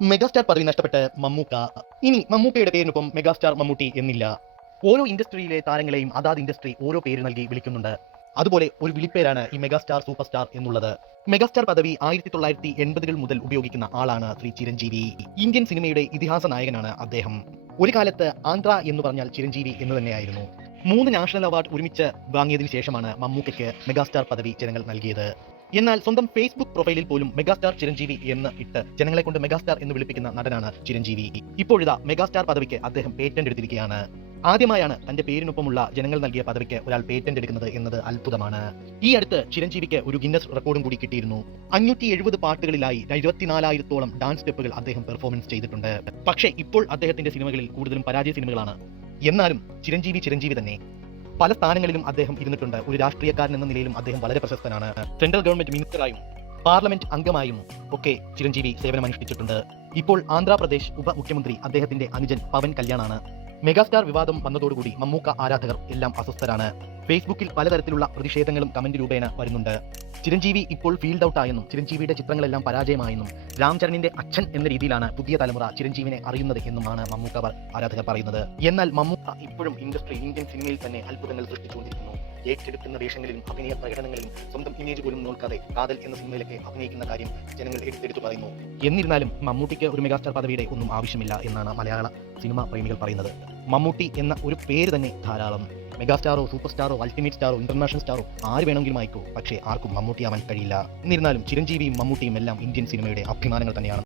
Megastar പദവി നഷ്ടപ്പെട്ട് മമ്മൂക്ക. ഇനി മമ്മൂക്കയുടെ പേരിനൊപ്പം മെഗാസ്റ്റാർ മമ്മൂട്ടി എന്നില്ല. ഓരോ ഇൻഡസ്ട്രിയിലെ താരങ്ങളെയും അതാത് ഇൻഡസ്ട്രി ഓരോ പേര് നൽകി വിളിക്കുന്നുണ്ട്. അതുപോലെ ഒരു വിളിപ്പേരാണ് ഈ മെഗാസ്റ്റാർ സൂപ്പർ സ്റ്റാർ എന്നുള്ളത്. മെഗാസ്റ്റാർ പദവി 1980-കൾ മുതൽ ഉപയോഗിക്കുന്ന ആളാണ് ശ്രീ ചിരഞ്ജീവി. ഇന്ത്യൻ സിനിമയുടെ ഇതിഹാസ നായകനാണ് അദ്ദേഹം. ഒരു കാലത്ത് ആന്ധ്ര എന്ന് പറഞ്ഞാൽ ചിരഞ്ജീവി എന്ന് തന്നെയായിരുന്നു. 3 നാഷണൽ അവാർഡ് ഒരുമിച്ച് വാങ്ങിയതിനു ശേഷമാണ് മമ്മൂക്കയ്ക്ക് മെഗാസ്റ്റാർ പദവി ജനങ്ങൾ നൽകിയത്. എന്നാൽ സ്വന്തം ഫേസ്ബുക്ക് പ്രൊഫൈലിൽ പോലും മെഗാസ്റ്റാർ ചിരഞ്ജീവി എന്ന് ഇട്ട് ജനങ്ങളെ കൊണ്ട് മെഗാസ്റ്റാർ എന്ന് വിളിപ്പിക്കുന്ന നടനാണ് ചിരഞ്ജീവി. ഇപ്പോഴിതാ മെഗാസ്റ്റാർ പദവിക്ക് അദ്ദേഹം പേറ്റന്റ് എടുത്തിരിക്കുകയാണ്. ആദ്യമായാണ് തന്റെ പേരിനൊപ്പമുള്ള ജനങ്ങൾ നൽകിയ പദവിക്ക് ഒരാൾ പേറ്റന്റ് എടുക്കുന്നത് എന്നത് അത്ഭുതമാണ്. ഈ അടുത്ത് ചിരഞ്ജീവിക്ക് ഒരു ഗിന്നസ് റെക്കോർഡും കൂടി കിട്ടിയിരുന്നു. 570 പാട്ടുകളിലായി 24,000-ഓളം ഡാൻസ് സ്റ്റെപ്പുകൾ അദ്ദേഹം പെർഫോമൻസ് ചെയ്തിട്ടുണ്ട്. പക്ഷേ ഇപ്പോൾ അദ്ദേഹത്തിന്റെ സിനിമകളിൽ കൂടുതലും പരാജയ സിനിമകളാണ്. എന്നാലും ചിരഞ്ജീവി തന്നെ. പല സ്ഥാനങ്ങളിലും അദ്ദേഹം ഇരുന്നിട്ടുണ്ട്. ഒരു രാഷ്ട്രീയക്കാരൻ എന്ന നിലയിലും അദ്ദേഹം വളരെ പ്രശസ്തനാണ്. സെൻട്രൽ ഗവൺമെന്റ് മിനിസ്റ്ററായും പാർലമെന്റ് അംഗമായും ഒക്കെ ചിരഞ്ജീവി സേവനമനുഷ്ഠിച്ചിട്ടുണ്ട്. ഇപ്പോൾ ആന്ധ്രാപ്രദേശ് ഉപമുഖ്യമന്ത്രി അദ്ദേഹത്തിന്റെ അനുജൻ പവൻ കല്യാണാണ്. മെഗാസ്റ്റാർ വിവാദം വന്നതോടുകൂടി മമ്മൂക്ക ആരാധകർ എല്ലാം അസ്വസ്ഥരാണ്. ഫേസ്ബുക്കിൽ പലതരത്തിലുള്ള പ്രതിഷേധങ്ങളും കമന്റ് രൂപേണ വരുന്നുണ്ട്. ചിരഞ്ജീവി ഇപ്പോൾ ഫീൽഡ് ഔട്ട് ആയെന്നും ചിരഞ്ജീവിയുടെ ചിത്രങ്ങളെല്ലാം പരാജയമായെന്നും രാംചരണിന്റെ അച്ഛൻ എന്ന രീതിയിലാണ് പുതിയ തലമുറ ചിരഞ്ജീവിനെ അറിയുന്നത് എന്നുമാണ് മമ്മൂക്ക ആരാധകർ പറയുന്നത്. എന്നാൽ മമ്മൂക്ക ഇപ്പോഴും ഇന്ത്യൻ സിനിമയിൽ തന്നെ അത്ഭുതങ്ങൾ സൃഷ്ടിച്ചുകൊണ്ടിരിക്കുന്നു. ഏറ്റെടുക്കുന്ന വേഷങ്ങളിലും അഭിനയ പ്രകടനങ്ങളിലും സ്വന്തം ഇമേജ് പോലും നോക്കാതെ കാതൽ എന്ന സിനിമയിലൊക്കെ അഭിനയിക്കുന്ന കാര്യം ജനങ്ങൾ എടുത്തെടുത്തു പറയുന്നു. എന്നിരുന്നാലും മമ്മൂട്ടിക്ക് ഒരു മെഗാസ്റ്റാർ പദവിയുടെ ഒന്നും ആവശ്യമില്ല എന്നാണ് മലയാള സിനിമാ പ്രേമികൾ പറയുന്നത്. മമ്മൂട്ടി എന്ന ഒരു പേര് തന്നെ ധാരാളം. മെഗാസ്റ്റാറോ സൂപ്പർ സ്റ്റാറോ അൾട്ടിമേറ്റ് സ്റ്റാറോ ഇന്റർനാഷണൽ സ്റ്റാറോ ആര് വേണമെങ്കിലും ആയിക്കോ, പക്ഷേ ആർക്കും മമ്മൂട്ടിയാവാൻ കഴിയില്ല. എന്നിരുന്നാലും ചിരഞ്ജീവിയും മമ്മൂട്ടിയും എല്ലാം ഇന്ത്യൻ സിനിമയുടെ അഭിമാനങ്ങൾ തന്നെയാണ്.